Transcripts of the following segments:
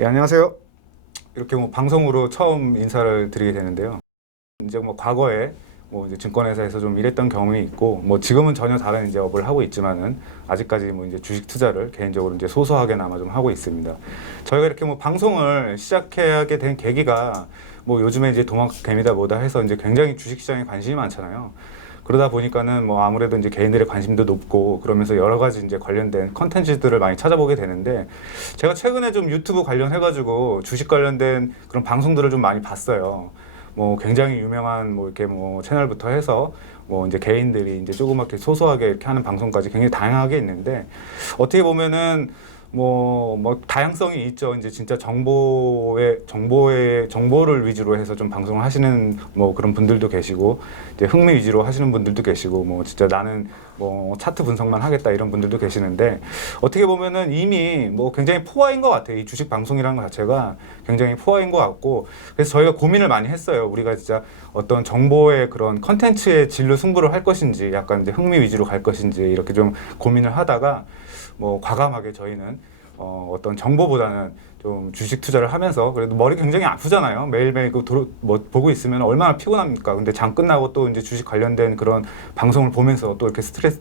예, 안녕하세요. 이렇게 뭐 방송으로 처음 인사를 드리게 되는데요. 이제 뭐 과거에 뭐 이제 증권회사에서 좀 일했던 경험이 있고, 뭐 지금은 전혀 다른 이제 업을 하고 있지만은 아직까지 뭐 이제 주식 투자를 개인적으로 이제 소소하게나마 좀 하고 있습니다. 저희가 이렇게 뭐 방송을 시작하게 된 계기가 뭐 요즘에 이제 동학개미다 뭐다 해서 이제 굉장히 주식시장에 관심이 많잖아요. 그러다 보니까는 뭐 아무래도 이제 개인들의 관심도 높고 그러면서 여러 가지 이제 관련된 컨텐츠들을 많이 찾아보게 되는데, 제가 최근에 좀 유튜브 관련해가지고 주식 관련된 그런 방송들을 좀 많이 봤어요. 뭐 굉장히 유명한 뭐 이렇게 뭐 채널부터 해서 뭐 이제 개인들이 이제 조그맣게 소소하게 이렇게 하는 방송까지 굉장히 다양하게 있는데, 어떻게 보면은 뭐 다양성이 있죠. 이제 진짜 정보를 위주로 해서 좀 방송을 하시는 뭐 그런 분들도 계시고, 이제 흥미 위주로 하시는 분들도 계시고, 뭐 진짜 나는 뭐 차트 분석만 하겠다 이런 분들도 계시는데, 어떻게 보면은 이미 뭐 굉장히 포화인 것 같아요. 이 주식 방송이라는 것 자체가 굉장히 포화인 것 같고, 그래서 저희가 고민을 많이 했어요. 우리가 진짜 어떤 정보의 그런 컨텐츠의 질로 승부를 할 것인지, 약간 이제 흥미 위주로 갈 것인지 이렇게 좀 고민을 하다가, 뭐 과감하게 저희는 어떤 정보보다는 좀 주식 투자를 하면서, 그래도 머리 굉장히 아프잖아요. 매일매일 뭐 보고 있으면 얼마나 피곤합니까? 근데 장 끝나고 또 이제 주식 관련된 그런 방송을 보면서 또 이렇게 스트레스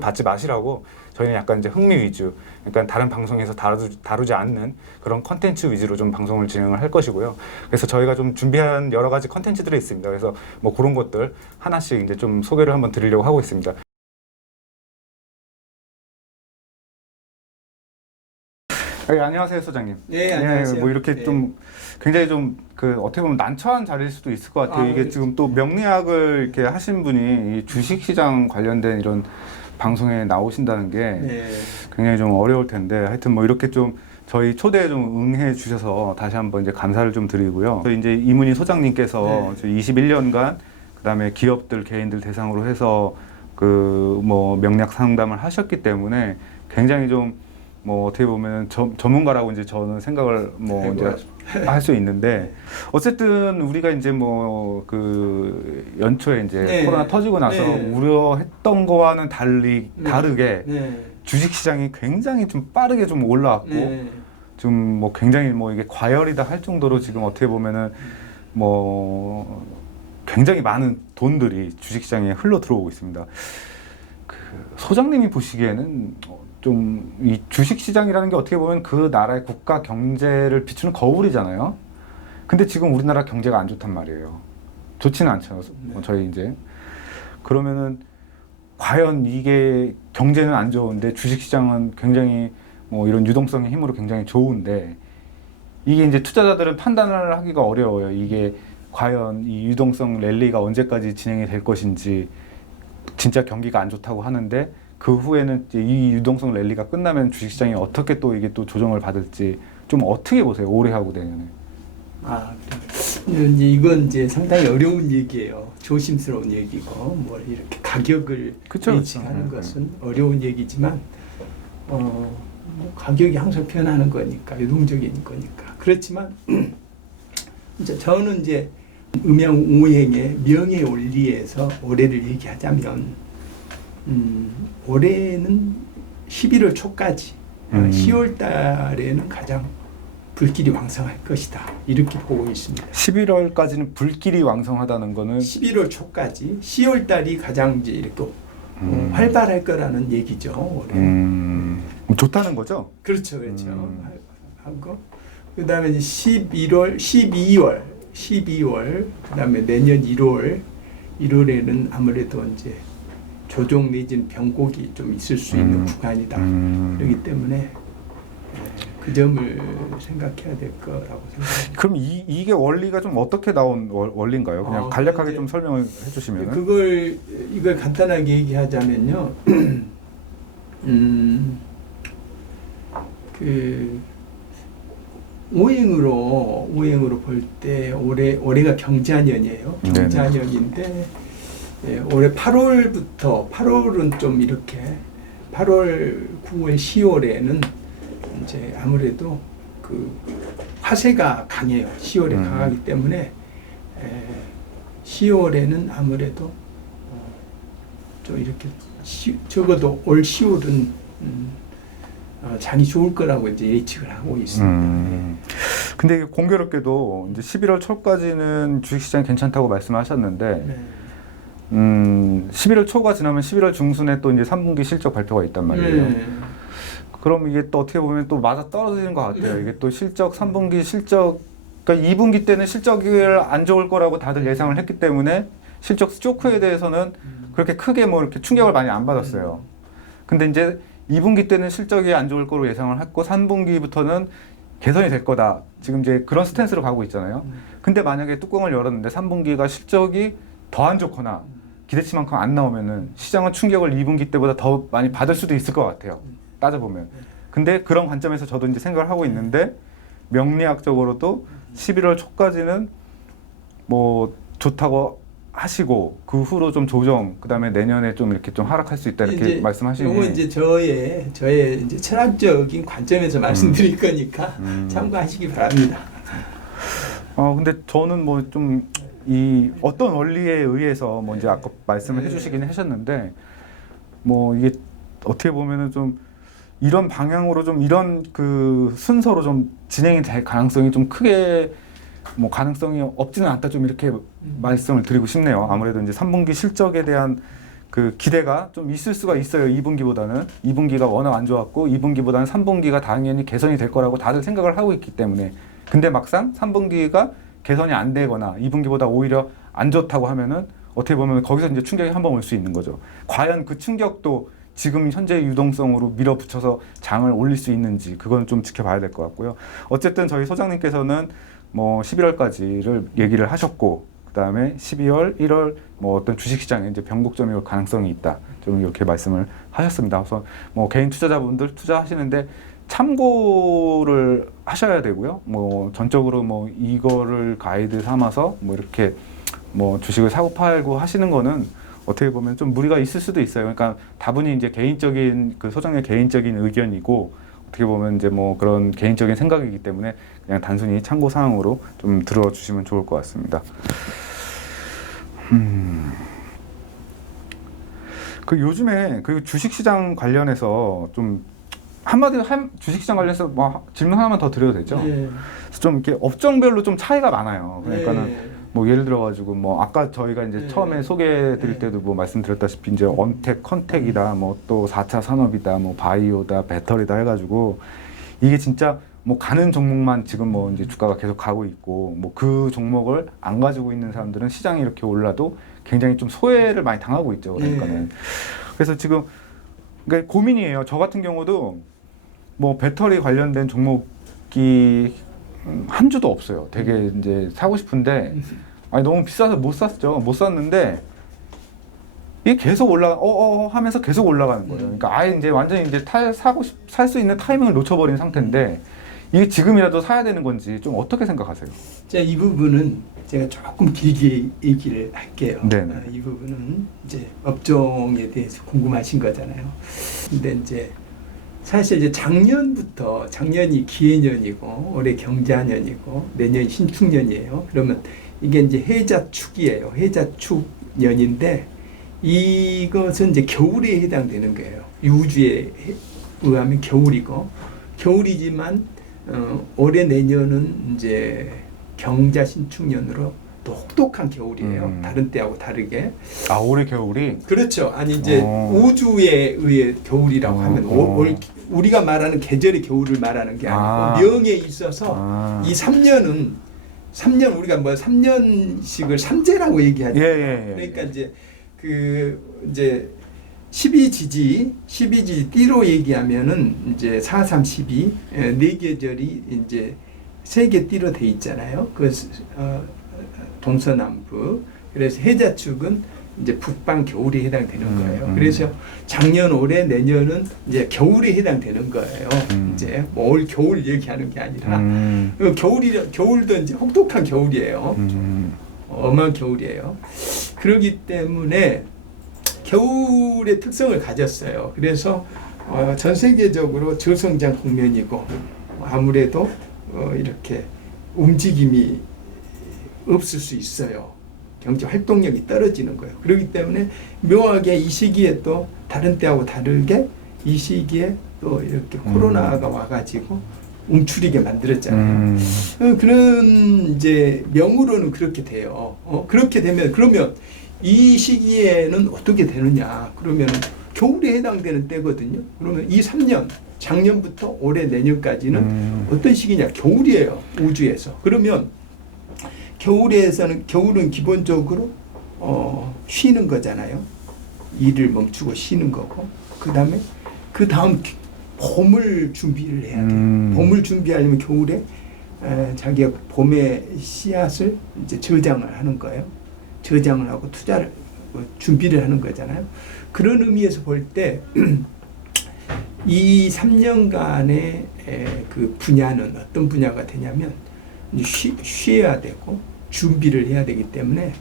받지 마시라고, 저희는 약간 이제 흥미 위주, 그러니까 다른 방송에서 다루지 않는 그런 컨텐츠 위주로 좀 방송을 진행을 할 것이고요. 그래서 저희가 좀 준비한 여러 가지 컨텐츠들이 있습니다. 그래서 뭐 그런 것들 하나씩 이제 좀 소개를 한번 드리려고 하고 있습니다. 안녕하세요, 소장님. 네, 안녕하세요. 뭐 이렇게 네. 좀 굉장히 좀 그 어떻게 보면 난처한 자리일 수도 있을 것 같아요. 이게 그렇죠. 지금 또 명리학을 이렇게 하신 분이 이 주식시장 관련된 이런 방송에 나오신다는 게 네. 굉장히 좀 어려울 텐데, 하여튼 뭐 이렇게 좀 저희 초대에 좀 응해 주셔서 다시 한번 이제 감사를 좀 드리고요. 저희 이제 이문희 소장님께서 네. 21년간 그다음에 기업들, 개인들 대상으로 해서 그 뭐 명리학 상담을 하셨기 때문에 굉장히 좀 뭐 어떻게 보면 전문가라고 이제 저는 생각을 뭐 이제 할 수 있는데, 어쨌든 우리가 이제 뭐 그 연초에 이제 네. 코로나 터지고 나서 네. 우려했던 거와는 네. 다르게 네. 주식 시장이 굉장히 좀 빠르게 좀 올라왔고, 네. 좀 뭐 굉장히 뭐 이게 과열이다 할 정도로 지금 어떻게 보면은 뭐 굉장히 많은 돈들이 주식 시장에 흘러 들어오고 있습니다. 그 소장님이 보시기에는 좀 이 주식 시장이라는 게 어떻게 보면 그 나라의 국가 경제를 비추는 거울이잖아요. 근데 지금 우리나라 경제가 안 좋단 말이에요. 좋지는 않죠. 저희 이제 그러면은 과연 이게 경제는 안 좋은데 주식 시장은 굉장히 뭐 이런 유동성의 힘으로 굉장히 좋은데, 이게 이제 투자자들은 판단을 하기가 어려워요. 이게 과연 이 유동성 랠리가 언제까지 진행이 될 것인지. 진짜 경기가 안 좋다고 하는데 그 후에는 이제 이 유동성 랠리가 끝나면 주식시장이 어떻게 또 이게 또 조정을 받을지, 좀 어떻게 보세요? 올해하고 내년에. 이제 이건 이제 상당히 어려운 얘기예요. 조심스러운 얘기고, 뭐 이렇게 가격을 예측하는 것은 어려운 얘기지만, 뭐 가격이 항상 변하는 거니까, 유동적인 거니까. 그렇지만 이제 저는 이제 음양오행의 명의 원리에서 올해를 얘기하자면, 올해는 11월 초까지, 10월 달에는 가장 불길이 왕성할 것이다, 이렇게 보고 있습니다. 11월까지는 불길이 왕성하다는 거는 11월 초까지, 10월 달이 가장 이제 이렇게 활발할 거라는 얘기죠. 올해. 좋다는 거죠? 그렇죠, 그렇죠. 한 거. 그다음에 이제 11월, 12월, 그다음에 내년 1월에는 아무래도 이제 조정 내지는 변곡이 좀 있을 수 있는 구간이다. 그렇기 때문에 그 점을 생각해야 될 거라고 생각합니다. 그럼 이게 원리가 좀 어떻게 나온 원리인가요? 그냥 간략하게 좀 설명을 해주시면. 이걸 간단하게 얘기하자면요. 그 오행으로 볼 때 올해가 경자년이에요. 경자년인데, 올해 8월은 좀 이렇게 8월, 9월, 10월에는 이제 아무래도 그 화세가 강해요. 10월에 강하기 때문에 10월에는 아무래도 좀 이렇게 적어도 올 10월은 장이 좋을 거라고 이제 예측을 하고 있습니다. 근데 이게 공교롭게도 이제 11월 초까지는 주식시장 괜찮다고 말씀하셨는데 네. 11월 초가 지나면 11월 중순에 또 이제 3분기 실적 발표가 있단 말이에요. 네. 그럼 이게 또 어떻게 보면 또 맞아 떨어지는 것 같아요. 네. 이게 또 실적 3분기 실적 그러니까 2분기 때는 실적이 안 좋을 거라고 다들 예상을 했기 때문에 실적 쇼크에 대해서는 그렇게 크게 뭐 이렇게 충격을 많이 안 받았어요. 근데 이제 2분기 때는 실적이 안 좋을 거로 예상을 했고 3분기부터는 개선이 될 거다. 지금 이제 그런 스탠스로 가고 있잖아요. 근데 만약에 뚜껑을 열었는데 3분기가 실적이 더 안 좋거나 기대치만큼 안 나오면은 시장은 충격을 2분기 때보다 더 많이 받을 수도 있을 것 같아요. 따져보면. 근데 그런 관점에서 저도 이제 생각을 하고 있는데 명리학적으로도 11월 초까지는 뭐 좋다고 하시고 그 후로 좀 조정, 그다음에 내년에 좀 이렇게 좀 하락할 수 있다 이렇게 이제 말씀하시니. 이건 이제 저의 이제 철학적인 관점에서 말씀드릴 거니까 참고하시기 바랍니다. 근데 저는 뭐 좀 이 어떤 원리에 의해서 뭐 이제 아까 말씀을 해주시긴 하셨는데 뭐 이게 어떻게 보면은 좀 이런 방향으로 좀 이런 그 순서로 좀 진행이 될 가능성이 좀 크게 뭐 가능성이 없지는 않다 좀 이렇게 말씀을 드리고 싶네요. 아무래도 이제 3분기 실적에 대한 그 기대가 좀 있을 수가 있어요. 2분기보다는 2분기가 워낙 안 좋았고 2분기보다는 3분기가 당연히 개선이 될 거라고 다들 생각을 하고 있기 때문에 근데 막상 3분기가 개선이 안 되거나 2분기보다 오히려 안 좋다고 하면은 어떻게 보면 거기서 이제 충격이 한번 올 수 있는 거죠. 과연 그 충격도 지금 현재 유동성으로 밀어붙여서 장을 올릴 수 있는지 그건 좀 지켜봐야 될 것 같고요. 어쨌든 저희 소장님께서는 뭐 11월까지를 얘기를 하셨고 그다음에 12월, 1월 뭐 어떤 주식시장에 이제 변곡점이 올 가능성이 있다. 좀 이렇게 말씀을 하셨습니다. 그래서 뭐 개인 투자자분들 투자하시는데 참고를 하셔야 되고요. 뭐 전적으로 뭐 이거를 가이드 삼아서 뭐 이렇게 뭐 주식을 사고 팔고 하시는 거는 어떻게 보면 좀 무리가 있을 수도 있어요. 그러니까 다분히 이제 개인적인 그 소장의 개인적인 의견이고 어떻게 보면 이제 뭐 그런 개인적인 생각이기 때문에 그냥 단순히 참고 사항으로 좀 들어주시면 좋을 것 같습니다. 그 요즘에 그 주식시장 관련해서 좀 한마디로 주식시장 관련해서 뭐 질문 하나만 더 드려도 되죠? 네. 그래서 좀 이렇게 업종별로 좀 차이가 많아요. 그러니까는 네. 뭐 예를 들어가지고 뭐 아까 저희가 이제 네. 처음에 소개해드릴 네. 때도 뭐 말씀드렸다시피 이제 언택, 컨택이다, 뭐 또 4차 산업이다, 뭐 바이오다, 배터리다 해가지고 이게 진짜 뭐 가는 종목만 지금 뭐 이제 주가가 계속 가고 있고 뭐 그 종목을 안 가지고 있는 사람들은 시장이 이렇게 올라도 굉장히 좀 소외를 많이 당하고 있죠. 그러니까는 그래서 지금 그러니까 고민이에요. 저 같은 경우도 뭐 배터리 관련된 종목이 한 주도 없어요. 되게 이제 사고 싶은데 아니 너무 비싸서 못 샀죠. 못 샀는데 이게 계속 하면서 계속 올라가는 거예요. 그러니까 아예 이제 완전히 이제 살 수 있는 타이밍을 놓쳐버린 상태인데 이게 지금이라도 사야 되는 건지 좀 어떻게 생각하세요? 자, 이 부분은 제가 조금 길게 얘기를 할게요. 네네. 이 부분은 이제 업종에 대해서 궁금하신 거잖아요. 근데 이제 사실 이제 작년이 기해년이고 올해 경자년이고 내년이 신축년이에요. 그러면 이게 이제 해자축이에요. 해자축년인데 이것은 이제 겨울에 해당되는 거예요. 유주에 의하면 겨울이지만 올해 내년은 이제 경자 신축년으로 또 혹독한 겨울이에요. 다른 때하고 다르게. 아 올해 겨울이? 그렇죠. 아니 이제 우주에 의해 겨울이라고 하면 우리가 말하는 계절의 겨울을 말하는 게 아니고 명에 있어서 이 3년은 3년 우리가 뭐 3년씩을 삼재라고 얘기하죠. 그러니까 이제 이제 12지지 띠로 얘기하면은 이제 4, 3, 12 네 계절이 이제 세 개 띠로 돼 있잖아요. 동서남북. 그래서 해자축은 이제 북방 겨울이 해당되는 거예요. 그래서 작년, 올해, 내년은 이제 겨울이 해당되는 거예요. 이제 뭐 올 겨울 얘기하는 게 아니라 겨울도 이제 혹독한 겨울이에요. 엄한 겨울이에요. 그렇기 때문에 겨울의 특성을 가졌어요. 그래서 전 세계적으로 저성장 국면이고 아무래도 이렇게 움직임이 없을 수 있어요. 경제 활동력이 떨어지는 거예요. 그렇기 때문에 묘하게 이 시기에 또 다른 때하고 다르게 이 시기에 또 이렇게 코로나가 와가지고 움츠리게 만들었잖아요. 그런 이제 명으로는 그렇게 돼요. 그렇게 되면 그러면 이 시기에는 어떻게 되느냐? 그러면 겨울에 해당되는 때거든요. 그러면 이 3년 작년부터 올해 내년까지는 어떤 시기냐? 겨울이에요. 우주에서. 그러면 겨울은 기본적으로 쉬는 거잖아요. 일을 멈추고 쉬는 거고. 그다음에 그 다음 봄을 준비를 해야 돼요. 봄을 준비하려면 겨울에 자기가 봄에 씨앗을 이제 저장을 하는 거예요. 저장을 하고 투자를 준비를 하는 거잖아요. 그런 의미에서 볼 때 이 3년간의 그 분야는 어떤 분야가 되냐면 쉬어야 되고 준비를 해야 되기 때문에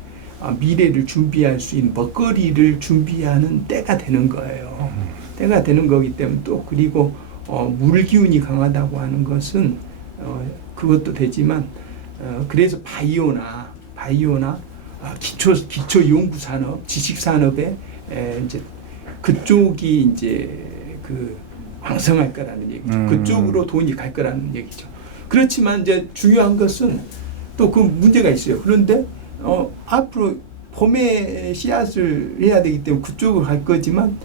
미래를 준비할 수 있는 먹거리를 준비하는 때가 되는 거예요. 때가 되는 거기 때문에 또 그리고 물 기운이 강하다고 하는 것은 그것도 되지만 그래서 바이오나 기초 연구 산업, 지식 산업에 이제 그쪽이 이제 그 왕성할 거라는 얘기죠. 그쪽으로 돈이 갈 거라는 얘기죠. 그렇지만 이제 중요한 것은 또 그 문제가 있어요. 그런데 앞으로 봄에 씨앗을 해야 되기 때문에 그쪽으로 갈 거지만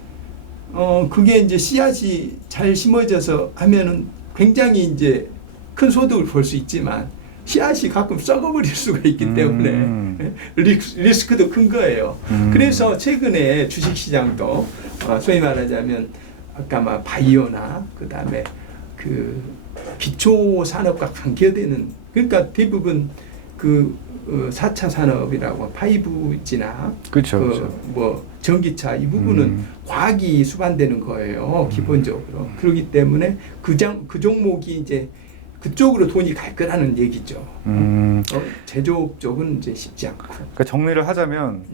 그게 이제 씨앗이 잘 심어져서 하면은 굉장히 이제 큰 소득을 볼 수 있지만 씨앗이 가끔 썩어버릴 수가 있기 때문에 리스크도 큰 거예요. 그래서 최근에 주식시장도 소위 말하자면 아까 막 바이오나 그다음에 그 기초 산업과 관계되는 그러니까 대부분 그 4차 산업이라고 5G나 그렇죠. 뭐 전기차 이 부분은 과학이 수반되는 거예요. 기본적으로. 그렇기 때문에 그 종목이 이제 그쪽으로 돈이 갈 거라는 얘기죠. 제조업 쪽은 이제 쉽지 않고. 그러니까 정리를 하자면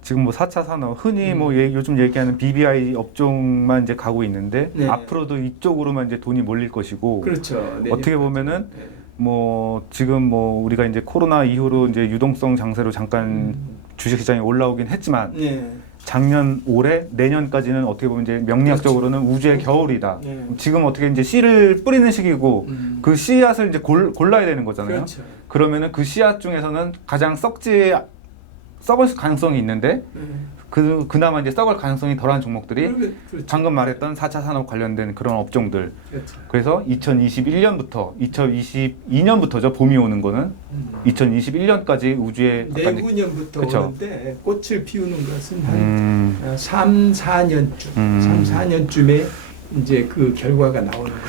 지금 뭐 4차 산업 흔히 뭐 요즘 얘기하는 BBI 업종만 이제 가고 있는데 네. 앞으로도 이쪽으로만 이제 돈이 몰릴 것이고 그렇죠. 네. 어떻게 보면은 네. 뭐 지금 뭐 우리가 이제 코로나 이후로 이제 유동성 장세로 잠깐 주식시장이 올라오긴 했지만 네. 작년 올해 내년까지는 어떻게 보면 이제 명리학적으로는 우주의 겨울이다. 네. 지금 어떻게 이제 씨를 뿌리는 시기고 그 씨앗을 이제 골라야 되는 거잖아요. 그렇죠. 그러면은 그 씨앗 중에서는 가장 썩을 가능성이 있는데 그나마 이제 썩을 가능성이 덜한 종목들이 그렇죠. 방금 말했던 4차 산업 관련된 그런 업종들. 그렇죠. 그래서 2022년부터죠. 봄이 오는 거는 2021년까지 우주에 내후년부터 그쵸. 오는데 꽃을 피우는 것은 한 3, 4년쯤에 이제 그 결과가 나오는 거죠.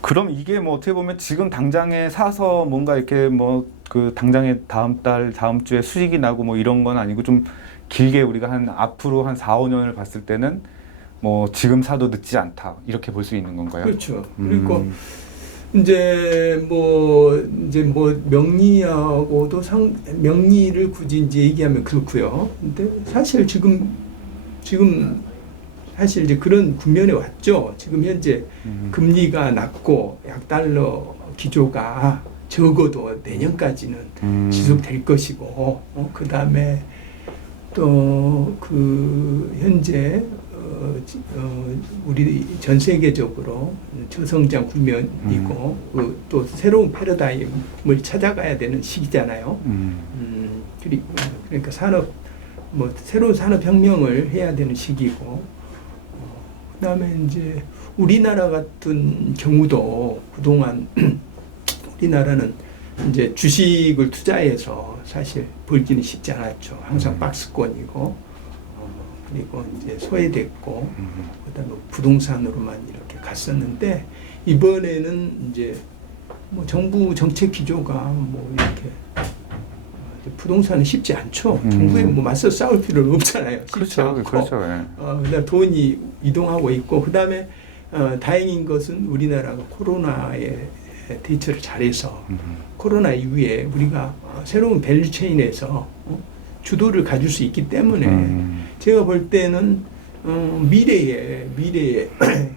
그럼 이게 뭐 어떻게 보면 지금 당장에 사서 뭔가 이렇게 뭐 그 당장에 다음 주에 수익이 나고 뭐 이런 건 아니고 좀 길게 우리가 앞으로 한 4, 5년을 봤을 때는 뭐 지금 사도 늦지 않다 이렇게 볼 수 있는 건가요? 그렇죠. 그리고 이제 뭐 명리하고도 명리를 굳이 이제 얘기하면 그렇고요. 근데 사실 지금 사실 이제 그런 국면에 왔죠. 지금 현재 금리가 낮고 약달러 기조가 적어도 내년까지는 지속될 것이고, 그 다음에 또 그 현재 우리 전 세계적으로 저성장 국면이고 또 새로운 패러다임을 찾아가야 되는 시기잖아요. 그러니까 새로운 산업 혁명을 해야 되는 시기고, 그다음에 이제 우리나라 같은 경우도 그동안 우리나라는 이제 주식을 투자해서 사실 벌기는 쉽지 않았죠. 항상 박스권이고, 그리고 이제 소외됐고, 그다음에 부동산으로만 이렇게 갔었는데, 이번에는 이제 뭐 정부 정책 기조가 뭐 이렇게 부동산은 쉽지 않죠. 정부에 뭐 맞서 싸울 필요는 없잖아요. 쉽지 그렇죠. 않고. 그렇죠. 그다음 돈이 이동하고 있고, 그다음에 다행인 것은 우리나라가 코로나에 대처를 잘해서 코로나 이후에 우리가 새로운 밸류체인에서 주도를 가질 수 있기 때문에 제가 볼 때는 미래의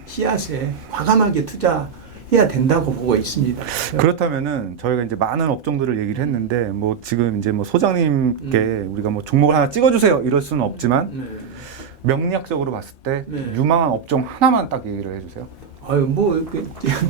씨앗에 과감하게 투자해야 된다고 보고 있습니다. 그렇다면은 저희가 이제 많은 업종들을 얘기를 했는데 뭐 지금 이제 뭐 소장님께 우리가 뭐 종목을 하나 찍어주세요 이럴 수는 없지만 명리학적으로 봤을 때 네. 유망한 업종 하나만 딱 얘기를 해주세요. 아유 뭐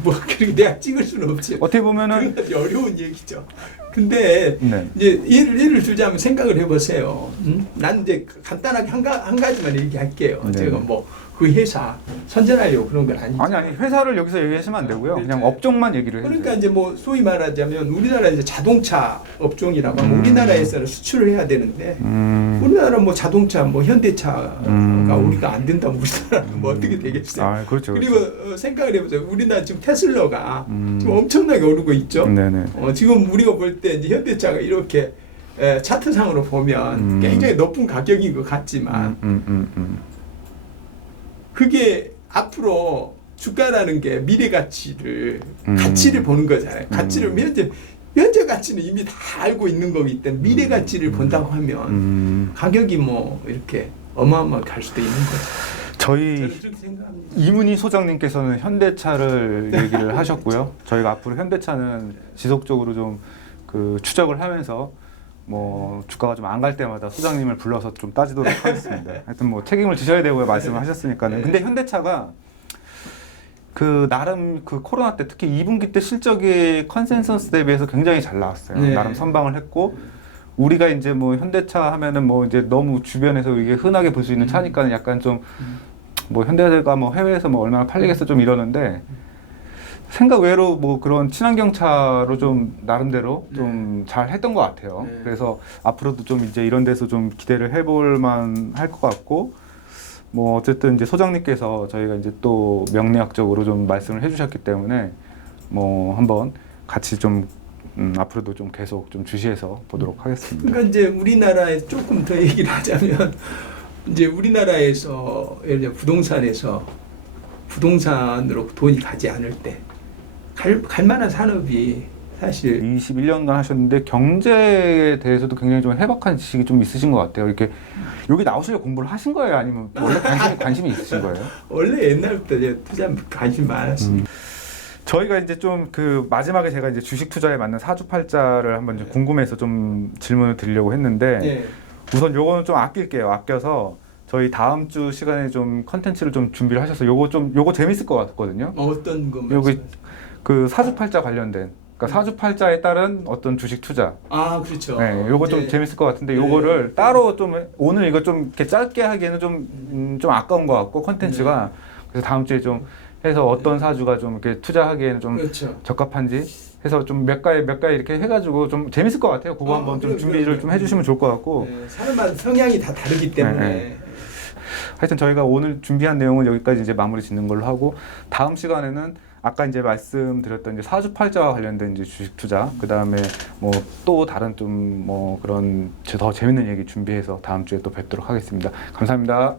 그렇게 내가 찍을 수는 없지. 어떻게 보면은 그건 어려운 얘기죠. 근데 네. 이제 예를 들자면 생각을 해보세요. 난 이제 간단하게 한 가지만 얘기할게요. 네. 제가 뭐 그 회사 선전하려고 그런 건 아니죠. 아니 회사를 여기서 얘기하시면 안 되고요. 그냥 그렇죠. 업종만 얘기를 해주세요. 그러니까 이제 뭐 소위 말하자면 우리나라 이제 자동차 업종이라고 하면 음. 우리나라에서는 수출을 해야 되는데 우리나라 뭐 자동차 뭐 현대차가 우리가 안 된다면 우리나라는 뭐 어떻게 되겠어요? 아, 그렇죠. 그리고 생각을 해보세요. 우리나라 지금 테슬라가 음. 지금 엄청나게 오르고 있죠. 네네. 지금 우리가 볼 때 이제 현대차가 이렇게 차트상으로 보면 굉장히 높은 가격인 것 같지만 그게 앞으로 주가라는 게 미래 가치를 가치를 보는 거잖아요. 가치를 현재 가치는 이미 다 알고 있는 거기 때문에 미래 가치를 본다고 하면 가격이 뭐 이렇게 어마어마하게 갈 수도 있는 거죠. 저희 저는 그렇게 생각합니다. 이문희 소장님께서는 현대차를 얘기를 하셨고요. 저희가 앞으로 현대차는 지속적으로 좀 그 추적을 하면서 뭐 주가가 좀 안 갈 때마다 소장님을 불러서 좀 따지도록 하겠습니다. 하여튼 뭐 책임을 지셔야 되고 말씀을 하셨으니까는. 근데 현대차가 그 나름 그 코로나 때 특히 2분기 때 실적이 컨센서스 대비해서 굉장히 잘 나왔어요. 네. 나름 선방을 했고 우리가 이제 뭐 현대차 하면은 뭐 이제 너무 주변에서 이게 흔하게 볼 수 있는 차니까는 약간 좀 뭐 현대가 뭐 해외에서 뭐 얼마나 팔리겠어 좀 이러는데 생각 외로 뭐 그런 친환경차로 좀 나름대로 좀 잘 했던 것 같아요. 네. 그래서 앞으로도 좀 이제 이런 데서 좀 기대를 해볼 만 할 것 같고 뭐 어쨌든 이제 소장님께서 저희가 이제 또 명리학적으로 좀 말씀을 해주셨기 때문에 뭐 한번 같이 좀 앞으로도 좀 계속 좀 주시해서 보도록 하겠습니다. 그러니까 이제 우리나라에 조금 더 얘기를 하자면 이제 우리나라에서 예를 들어 부동산으로 돈이 가지 않을 때 갈 만한 산업이 사실 21년간 하셨는데 경제에 대해서도 굉장히 좀 해박한 지식이 좀 있으신 것 같아요. 이렇게 여기 나오시려고 공부를 하신 거예요? 아니면 원래 관심이 있으신 거예요? 원래 옛날부터 이제 투자 관심 많았습니다. 저희가 이제 좀 그 마지막에 제가 이제 주식 투자에 맞는 사주팔자를 한번 좀 궁금해서 좀 질문을 드리려고 했는데 네. 우선 요거는 좀 아낄게요. 아껴서 저희 다음 주 시간에 좀 컨텐츠를 좀 준비를 하셔서 요거 재밌을 것 같거든요. 어떤 거 여기 말씀하세요? 그 사주팔자 관련된 그러니까 사주팔자에 따른 어떤 주식 투자. 아 그렇죠. 네, 요거 좀 이제 재밌을 것 같은데 네. 요거를 따로 좀 오늘 이거 좀 이렇게 짧게 하기에는 좀 아까운 것 같고 컨텐츠가 그래서 다음 주에 좀 해서 어떤 사주가 좀 이렇게 투자하기에는 좀 그렇죠. 적합한지 해서 좀 몇 가지 이렇게 해가지고 좀 재밌을 것 같아요. 그거 한번 좀 준비를 좀 해주시면 좋을 것 같고. 네, 사람마다 성향이 다 다르기 때문에 네. 하여튼 저희가 오늘 준비한 내용은 여기까지 이제 마무리 짓는 걸로 하고 다음 시간에는 아까 이제 말씀드렸던 이제 사주팔자와 관련된 이제 주식 투자 그 다음에 뭐 또 다른 좀 뭐 그런 더 재밌는 얘기 준비해서 다음 주에 또 뵙도록 하겠습니다. 감사합니다.